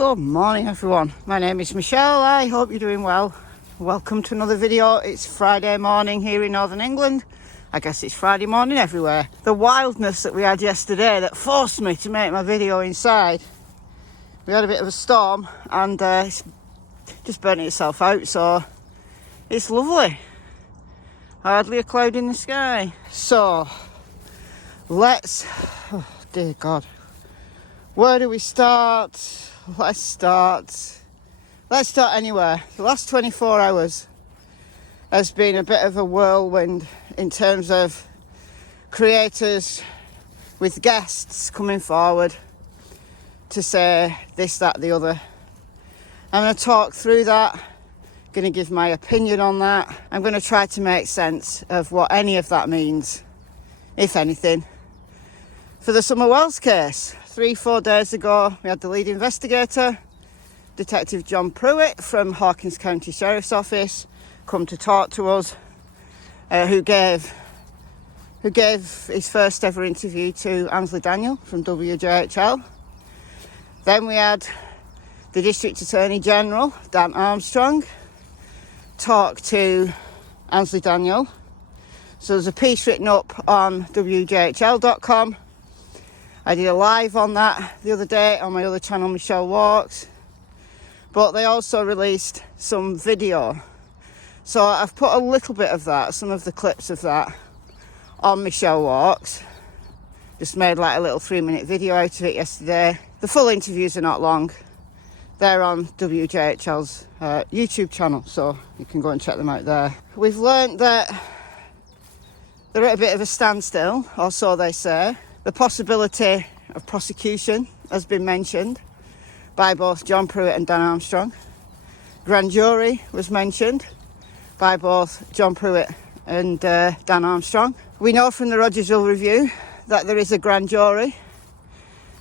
Good morning everyone, my name is Michelle. I hope you're doing well. Welcome to another video. It's Friday morning here in Northern England. I guess it's Friday morning everywhere. The wildness that we had yesterday that forced me to make my video inside. We had a bit of a storm and it's just burning itself out, so it's lovely. Hardly a cloud in the sky. So let's, oh dear God, where do we start? Let's start anywhere. The last 24 hours has been a bit of a whirlwind in terms of creators with guests coming forward to say this, that, the other. I'm going to talk through that, going to give my opinion on that. I'm going to try to make sense of what any of that means, if anything. For the Summer Wells case, 3-4 days ago, we had the lead investigator, Detective John Pruitt from Hawkins County Sheriff's Office, come to talk to us, who gave his first ever interview to Ansley Daniel from WJHL. Then we had the District Attorney General, Dan Armstrong, talk to Ansley Daniel. So there's a piece written up on WJHL.com. I did a live on that the other day on my other channel, Michelle Walks. But they also released some video. So I've put a little bit of that, some of the clips of that, on Michelle Walks. Just made like a little 3-minute video out of it yesterday. The full interviews are not long. They're on WJHL's YouTube channel, so you can go and check them out there. We've learnt that they're at a bit of a standstill, or so they say. The possibility of prosecution has been mentioned by both John Pruitt and Dan Armstrong. Grand jury was mentioned by both John Pruitt and Dan Armstrong. We know from the Rogersville Review that there is a grand jury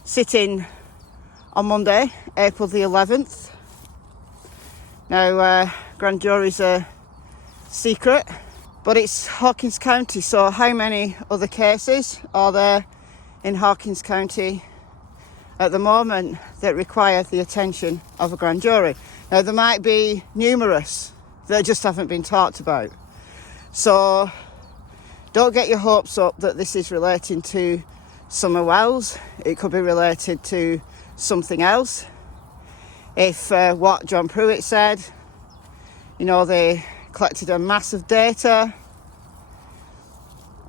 sitting on Monday, April the 11th. Now, grand juries are secret, but it's Hawkins County, so how many other cases are there in Hawkins County at the moment that require the attention of a grand jury? Now, there might be numerous that just haven't been talked about. So don't get your hopes up that this is relating to Summer Wells. It could be related to something else. If what John Pruitt said, you know, they collected a mass of data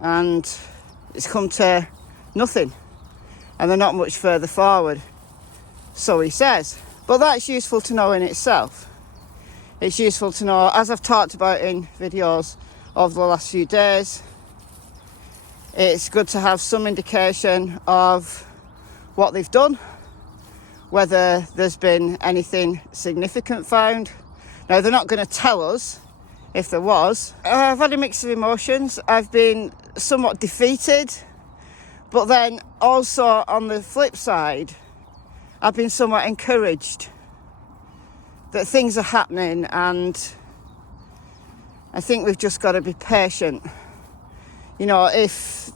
and it's come to nothing and they're not much further forward, so he says. But that's useful to know in itself. It's useful to know, as I've talked about in videos over the last few days, it's good to have some indication of what they've done, whether there's been anything significant found. Now, they're not going to tell us if there was. I've had a mix of emotions. I've been somewhat defeated, but then also on the flip side, I've been somewhat encouraged that things are happening, and I think we've just got to be patient. You know, if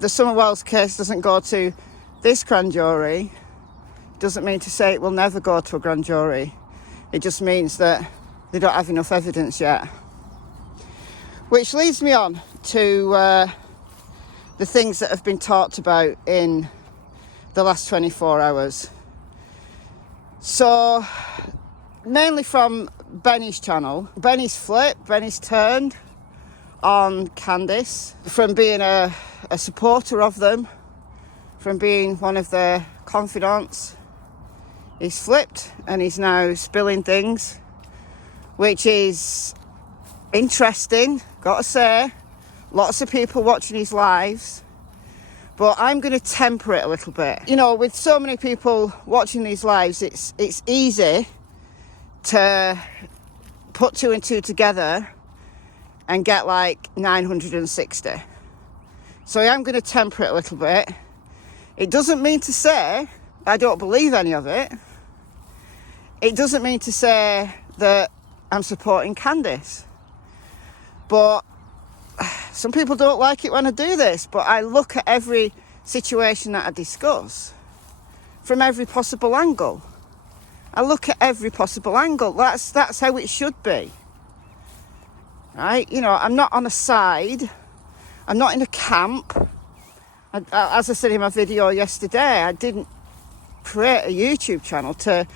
the Summer Wells case doesn't go to this grand jury, doesn't mean to say it will never go to a grand jury. It just means that they don't have enough evidence yet. Which leads me on to the things that have been talked about in the last 24 hours. So, mainly from Benny's channel. Benny's flipped, Benny's turned on Candus from being a supporter of them, from being one of their confidants. He's flipped and he's now spilling things, which is interesting, gotta say. Lots of people watching his lives, but I'm going to temper it a little bit. You know, with so many people watching these lives, it's easy to put 2 and 2 together and get like 960. So I am going to temper it a little bit. It doesn't mean to say I don't believe any of it. It doesn't mean to say that I'm supporting Candus. But some people don't like it when I do this, but I look at every situation that I discuss from every possible angle. I look at every possible angle. That's how it should be. Right? You know, I'm not on a side. I'm not in a camp. As I said in my video yesterday, I didn't create a YouTube channel to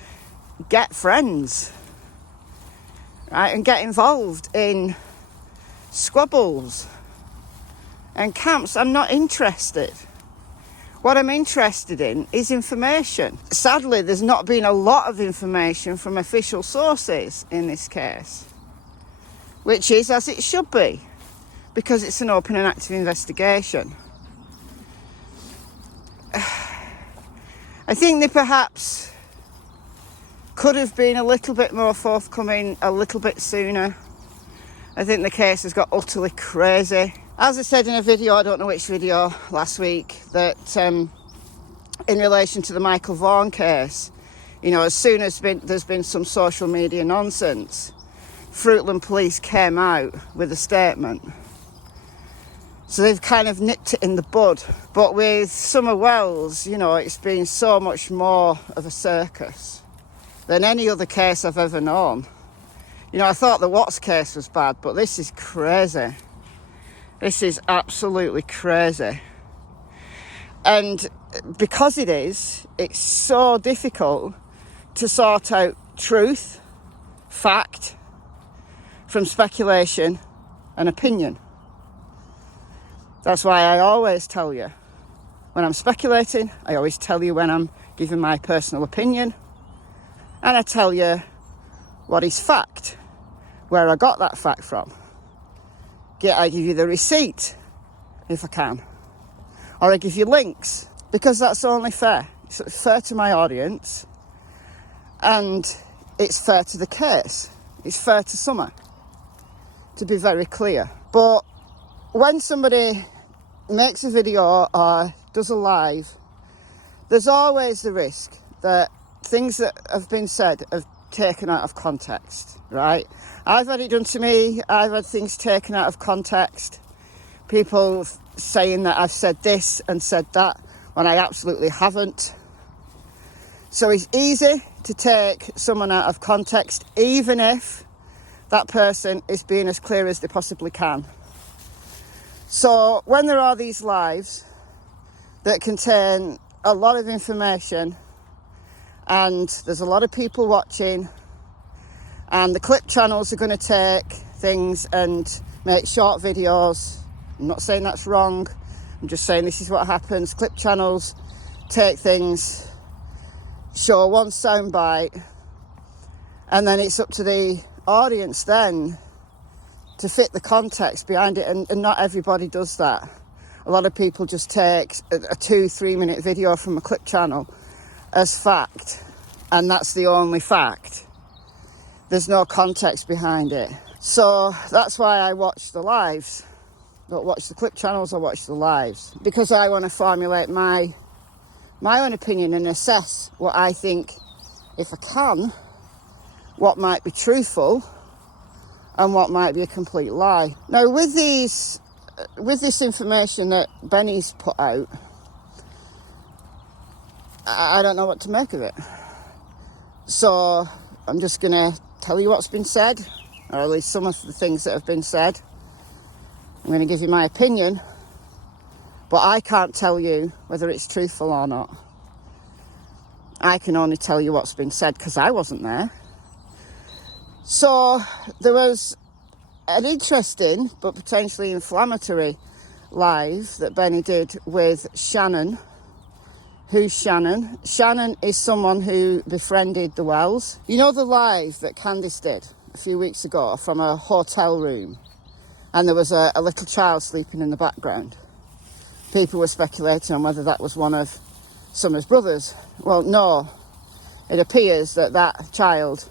get friends, right, and get involved in squabbles and camps. I'm not interested. What I'm interested in is information. Sadly, there's not been a lot of information from official sources in this case, which is as it should be, because it's an open and active investigation. I think they perhaps could have been a little bit more forthcoming a little bit sooner. I think the case has got utterly crazy. As I said in a video, I don't know which video, last week, that in relation to the Michael Vaughan case, you know, as soon as there's been some social media nonsense, Fruitland Police came out with a statement. So they've kind of nipped it in the bud. But with Summer Wells, you know, it's been so much more of a circus than any other case I've ever known. You know, I thought the Watts case was bad, but this is crazy. This is absolutely crazy. And because it is, it's so difficult to sort out truth, fact, from speculation and opinion. That's why I always tell you, when I'm speculating, I always tell you when I'm giving my personal opinion, and I tell you what is fact, where I got that fact from. I give you the receipt, if I can, or I give you links, because that's only fair. It's fair to my audience, and it's fair to the case. It's fair to Summer, to be very clear. But when somebody makes a video or does a live, there's always the risk that things that have been said are taken out of context, right? I've had it done to me. I've had things taken out of context. People saying that I've said this and said that when I absolutely haven't. So it's easy to take someone out of context, even if that person is being as clear as they possibly can. So when there are these lives that contain a lot of information and there's a lot of people watching, and the clip channels are going to take things and make short videos. I'm not saying that's wrong. I'm just saying this is what happens. Clip channels take things, show one soundbite, and then it's up to the audience then to fit the context behind it, and not everybody does that. A lot of people just take a 2-3 minute video from a clip channel as fact, and that's the only fact. There's no context behind it. So that's why I watch the lives. Don't watch the clip channels, I watch the lives, because I want to formulate my own opinion and assess what I think, if I can, what might be truthful and what might be a complete lie. Now, with this information that Benny's put out, I don't know what to make of it. So I'm just going to tell you what's been said, or at least some of the things that have been said. I'm going to give you my opinion, but I can't tell you whether it's truthful or not. I can only tell you what's been said because I wasn't there. So there was an interesting but potentially inflammatory live that Benny did with Shannon. Who's Shannon? Shannon is someone who befriended the Wells. You know the live that Candus did a few weeks ago from a hotel room, and there was a little child sleeping in the background? People were speculating on whether that was one of Summer's brothers. Well, no. It appears that that child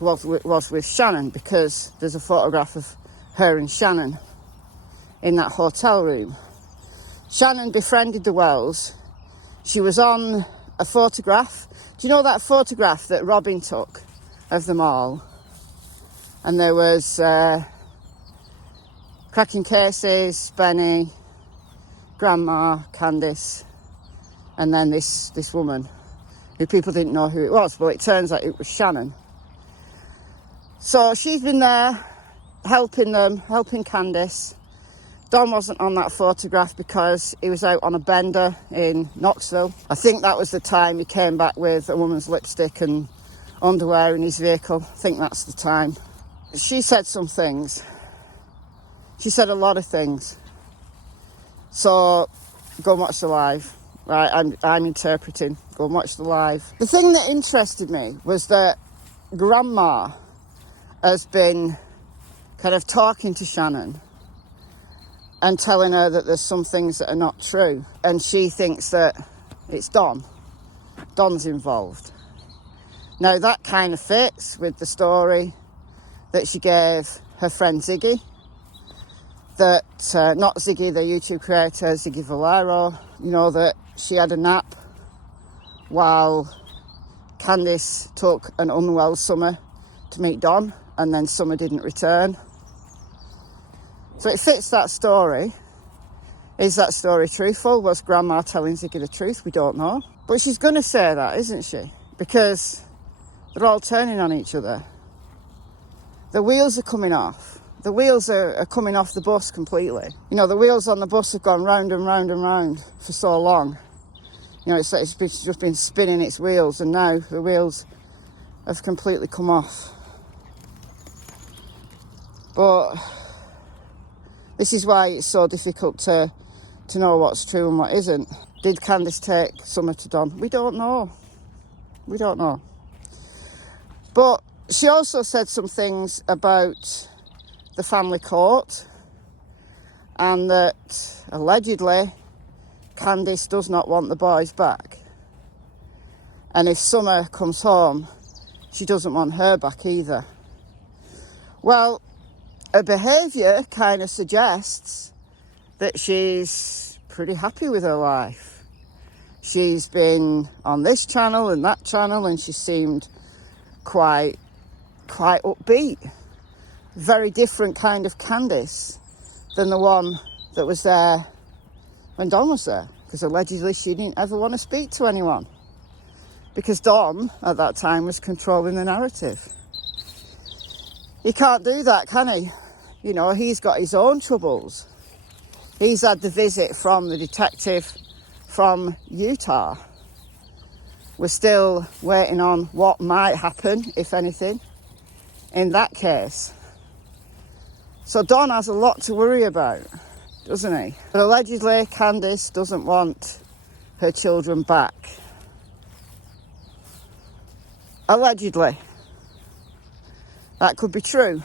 was with Shannon, because there's a photograph of her and Shannon in that hotel room. Shannon befriended the Wells. She was on a photograph. Do you know that photograph that Robin took of them all? And there was cracking cases, Benny, Grandma, Candus, and then this woman who people didn't know who it was. Well, it turns out it was Shannon. So she's been there helping them, helping Candus. Don wasn't on that photograph because he was out on a bender in Knoxville. I think that was the time he came back with a woman's lipstick and underwear in his vehicle. I think that's the time. She said some things. She said a lot of things. So go and watch the live. Right, I'm interpreting. Go and watch the live. The thing that interested me was that Grandma has been kind of talking to Shannon and telling her that there's some things that are not true. And she thinks that it's Don. Don's involved. Now, that kind of fits with the story that she gave her friend Ziggy. That, not Ziggy, the YouTube creator, Ziggy Valero, you know, that she had a nap while Candus took an unwell Summer to meet Don, and then Summer didn't return. So it fits that story. Is that story truthful? Was Grandma telling Ziggy the truth? We don't know. But she's going to say that, isn't she? Because they're all turning on each other. The wheels are coming off. The wheels are coming off the bus completely. You know, the wheels on the bus have gone round and round and round for so long. You know, it's just been spinning its wheels, and now the wheels have completely come off. But this is why it's so difficult to know what's true and what isn't. Did Candus take Summer to Don? We don't know. We don't know. But she also said some things about the family court, and that allegedly Candus does not want the boys back. And if Summer comes home, she doesn't want her back either. Well, her behaviour kind of suggests that she's pretty happy with her life. She's been on this channel and that channel, and she seemed quite upbeat. Very different kind of Candus than the one that was there when Don was there, because allegedly she didn't ever want to speak to anyone because Don at that time was controlling the narrative. He can't do that, can he? You know, he's got his own troubles. He's had the visit from the detective from Utah. We're still waiting on what might happen, if anything, in that case. So Don has a lot to worry about, doesn't he? But allegedly, Candus doesn't want her children back. Allegedly. That could be true.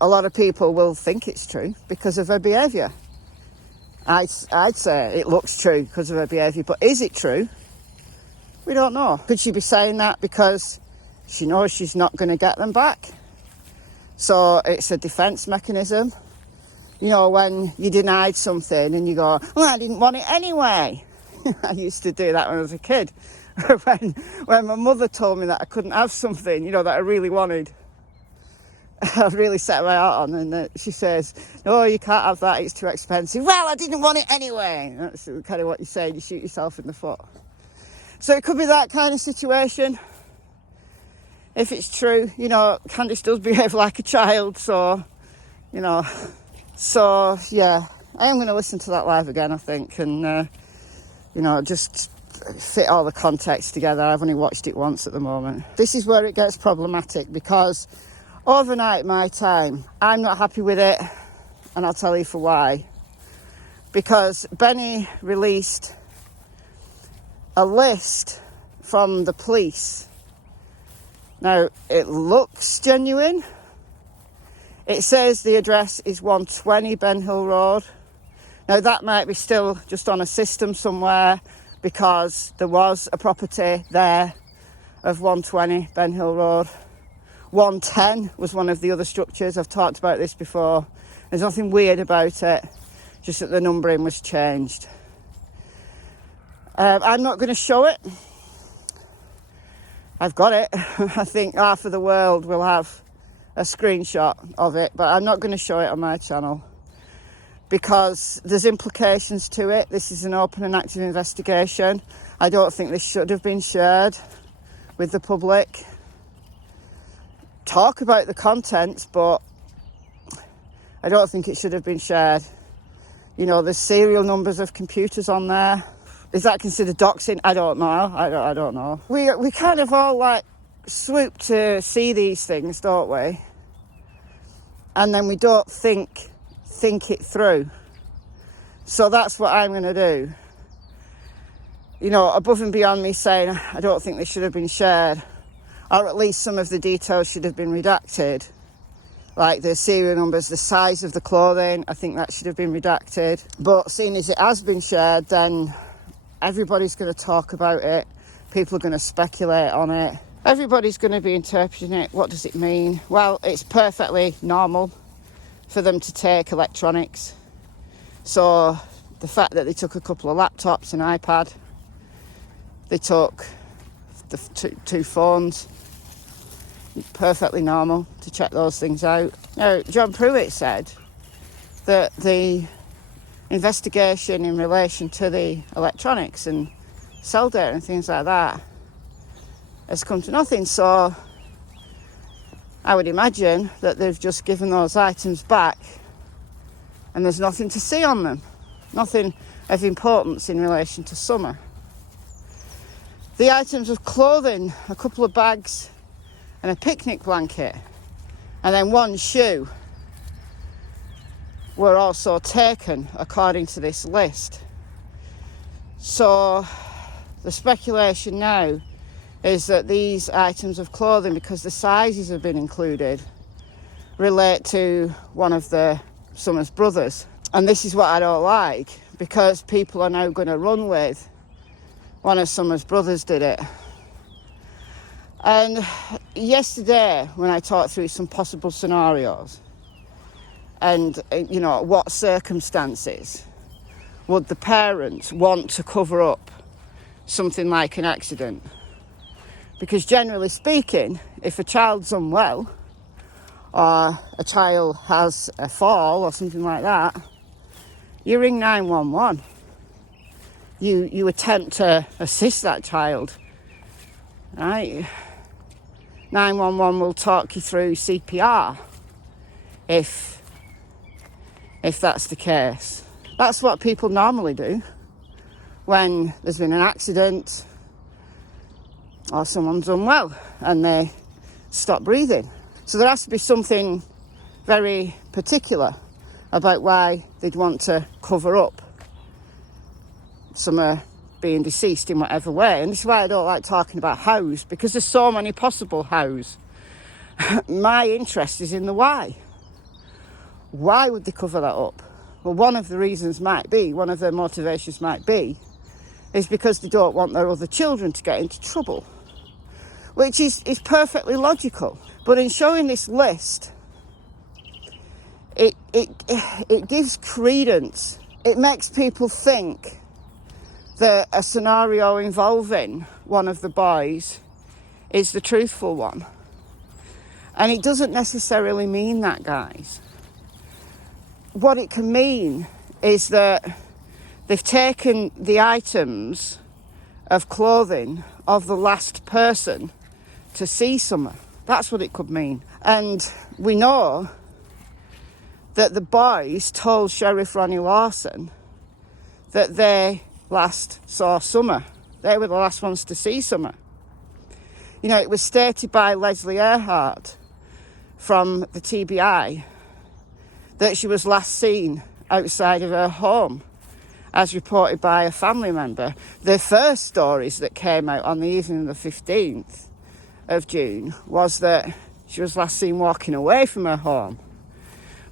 A lot of people will think it's true because of her behaviour. I'd say it looks true because of her behaviour, but is it true? We don't know. Could she be saying that because she knows she's not going to get them back? So it's a defence mechanism. You know, when you denied something and you go, well, I didn't want it anyway. I used to do that when I was a kid. when my mother told me that I couldn't have something, you know, that I really wanted. I really set my heart on, and she says, no, you can't have that, it's too expensive. Well, I didn't want it anyway. That's kind of what you say, you shoot yourself in the foot. So it could be that kind of situation. If it's true, you know, Candus does behave like a child, so, you know. So, yeah, I am going to listen to that live again, I think, and, you know, just fit all the context together. I've only watched it once at the moment. This is where it gets problematic, because overnight my time, I'm not happy with it, and I'll tell you for why. Because Benny released a list from the police. Now, it looks genuine. It says the address is 120 Ben Hill Road. Now, that might be still just on a system somewhere, because there was a property there of 120 Ben Hill Road. 110 was one of the other structures. I've talked about this before. There's nothing weird about it, just that the numbering was changed. I'm not going to show it. I've got it. I think half of the world will have a screenshot of it, but I'm not going to show it on my channel because there's implications to it. This is an open and active investigation. I don't think this should have been shared. with the public, talk about the contents, but I don't think it should have been shared. You know, there's serial numbers of computers on there. Is that considered doxing? I don't know. I don't know. We kind of all like swoop to see these things, don't we? And then we don't think it through. So that's what I'm going to do. You know, above and beyond me saying I don't think they should have been shared, or at least some of the details should have been redacted, like the serial numbers, the size of the clothing, I think that should have been redacted. But seeing as it has been shared, then everybody's going to talk about it, people are going to speculate on it, everybody's going to be interpreting it. What does it mean? Well, it's perfectly normal for them to take electronics. So the fact that they took a couple of laptops, an iPad, they took the two phones, perfectly normal to check those things out. Now, John Pruitt said that the investigation in relation to the electronics and cell data and things like that has come to nothing. So I would imagine that they've just given those items back and there's nothing to see on them, nothing of importance in relation to Summer. The items of clothing, a couple of bags and a picnic blanket, and then one shoe, were also taken according to this list. So the speculation now is that these items of clothing, because the sizes have been included, relate to one of Summer's brothers. And this is what I don't like, because people are now going to run with one of Summer's brothers did it. And yesterday, when I talked through some possible scenarios and, you know, what circumstances would the parents want to cover up something like an accident? Because generally speaking, if a child's unwell or a child has a fall or something like that, you ring 911. You attempt to assist that child, right? 911 will talk you through CPR if that's the case. That's what people normally do when there's been an accident or someone's unwell and they stop breathing. So there has to be something very particular about why they'd want to cover up Summer being deceased in whatever way. And this is why I don't like talking about hows, because there's so many possible hows. My interest is in the why. Why would they cover that up? Well, one of the reasons might be, one of their motivations might be, is because they don't want their other children to get into trouble, which is perfectly logical. But in showing this list, it gives credence. It makes people think that a scenario involving one of the boys is the truthful one. And it doesn't necessarily mean that, guys. What it can mean is that they've taken the items of clothing of the last person to see Summer. That's what it could mean. And we know that the boys told Sheriff Ronnie Lawson that they last saw Summer. They were the last ones to see Summer. You know, it was stated by Leslie Earhart from the TBI that she was last seen outside of her home, as reported by a family member. The first stories that came out on the evening of the 15th of June was that she was last seen walking away from her home.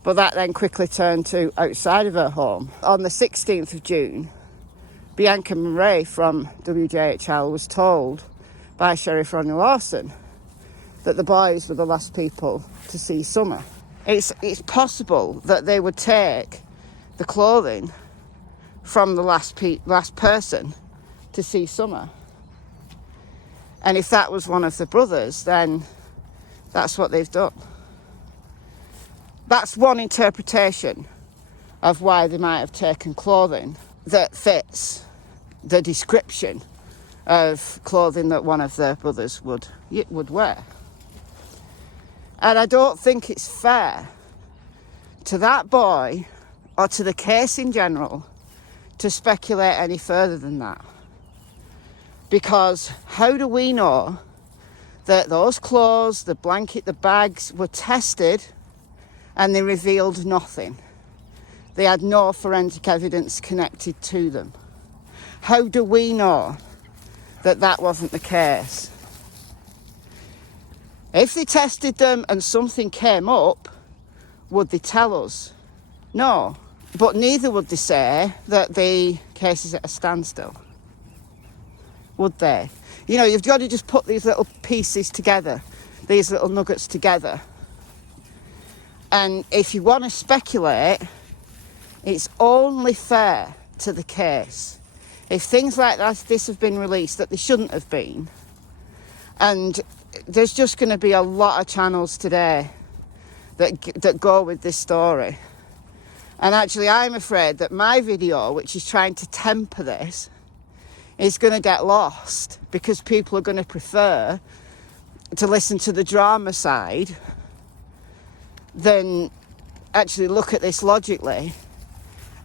But that then quickly turned to outside of her home. On the 16th of June, Bianca Murray from WJHL was told by Sheriff Ronnie Lawson that the boys were the last people to see Summer. It's possible that they would take the clothing from the last person to see Summer. And if that was one of the brothers, then that's what they've done. That's one interpretation of why they might have taken clothing that fits the description of clothing that one of their brothers would wear. And I don't think it's fair to that boy or to the case in general to speculate any further than that. Because how do we know that those clothes, the blanket, the bags were tested and they revealed nothing? They had no forensic evidence connected to them. How do we know that that wasn't the case? If they tested them and something came up, would they tell us? No. But neither would they say that the case is at a standstill. Would they? You know, you've got to just put these little pieces together, these little nuggets together. And if you want to speculate, it's only fair to the case if things like this have been released that they shouldn't have been. And there's just going to be a lot of channels today that go with this story. And actually, I'm afraid that my video, which is trying to temper this, is going to get lost because people are going to prefer to listen to the drama side than actually look at this logically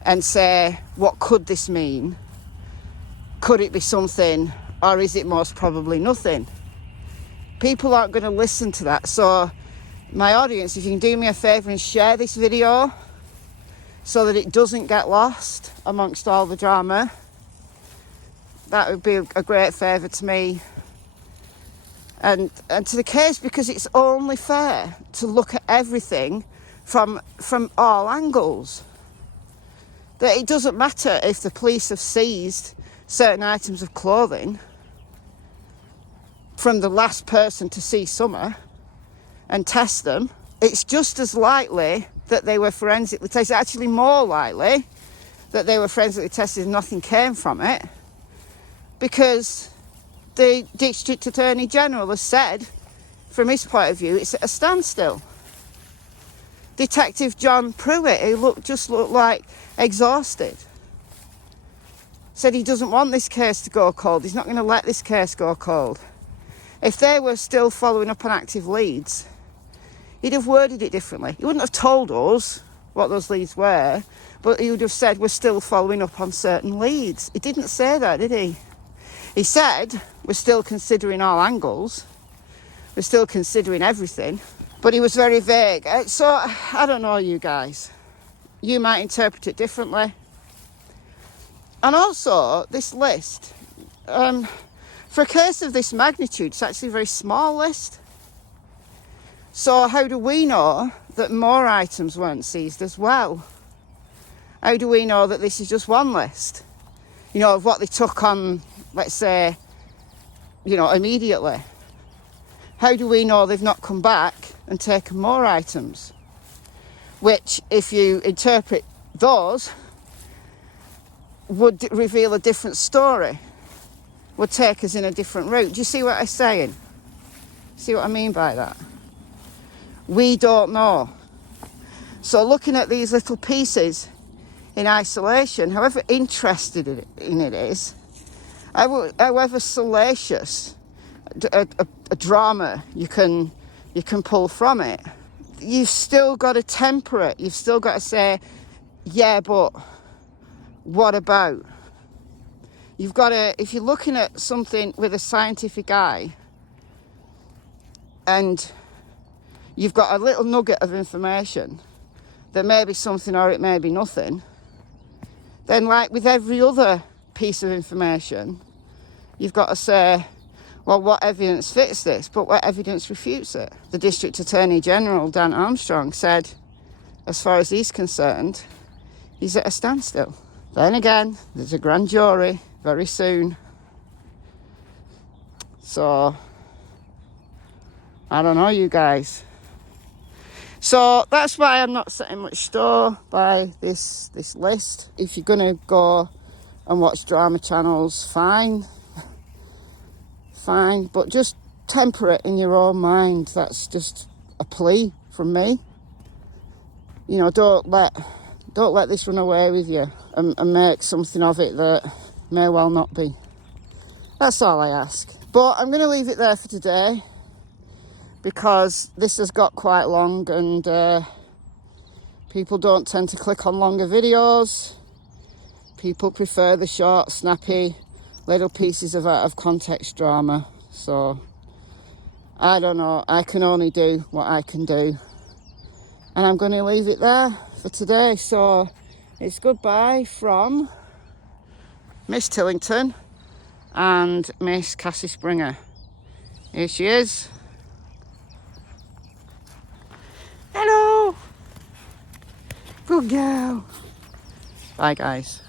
and say, what could this mean? Could it be something, or is it most probably nothing? People aren't going to listen to that. So my audience, if you can do me a favour and share this video so that it doesn't get lost amongst all the drama, that would be a great favour to me and to the case, because it's only fair to look at everything from all angles. That it doesn't matter if the police have seized certain items of clothing from the last person to see Summer and test them. It's just as likely that they were forensically tested, actually more likely that they were forensically tested and nothing came from it, because the District Attorney General has said, from his point of view, it's at a standstill. Detective John Pruitt, who just looked like exhausted, said he doesn't want this case to go cold. He's not going to let this case go cold. If they were still following up on active leads, he'd have worded it differently. He wouldn't have told us what those leads were, but he would have said we're still following up on certain leads. He didn't say that, did he? He said we're still considering all angles. We're still considering everything. But he was very vague. So, I don't know, you guys. You might interpret it differently. And also, this list, for a case of this magnitude, it's actually a very small list. So how do we know that more items weren't seized as well? How do we know that this is just one list? You know, of what they took on, let's say, you know, immediately. How do we know they've not come back and taken more items? Which, if you interpret those, would reveal a different story, would take us in a different route. Do you see what I'm saying? See what I mean by that? We don't know. So looking at these little pieces in isolation, however interested in it is, however salacious a drama you can pull from it, you've still got to temper it. You've still got to say, yeah, but what about? You've got to, if you're looking at something with a scientific eye and you've got a little nugget of information that may be something or it may be nothing, then like with every other piece of information, you've got to say, well, what evidence fits this, but what evidence refutes it? The District Attorney General, Dan Armstrong, said, as far as he's concerned, he's at a standstill. Then again, there's a grand jury very soon. So, I don't know, you guys. So that's why I'm not setting much store by this list. If you're going to go and watch drama channels, fine. Fine, but just temper it in your own mind. That's just a plea from me. You know, don't let this run away with you and make something of it that may well not be. That's all I ask. But I'm going to leave it there for today, because this has got quite long, and people don't tend to click on longer videos. People prefer the short, snappy, little pieces of out of context drama. So, I don't know. I can only do what I can do. And I'm going to leave it there for today. So, it's goodbye from Miss Tillington and Miss Cassie Springer. Here she is. Hello. Good girl. Bye, guys.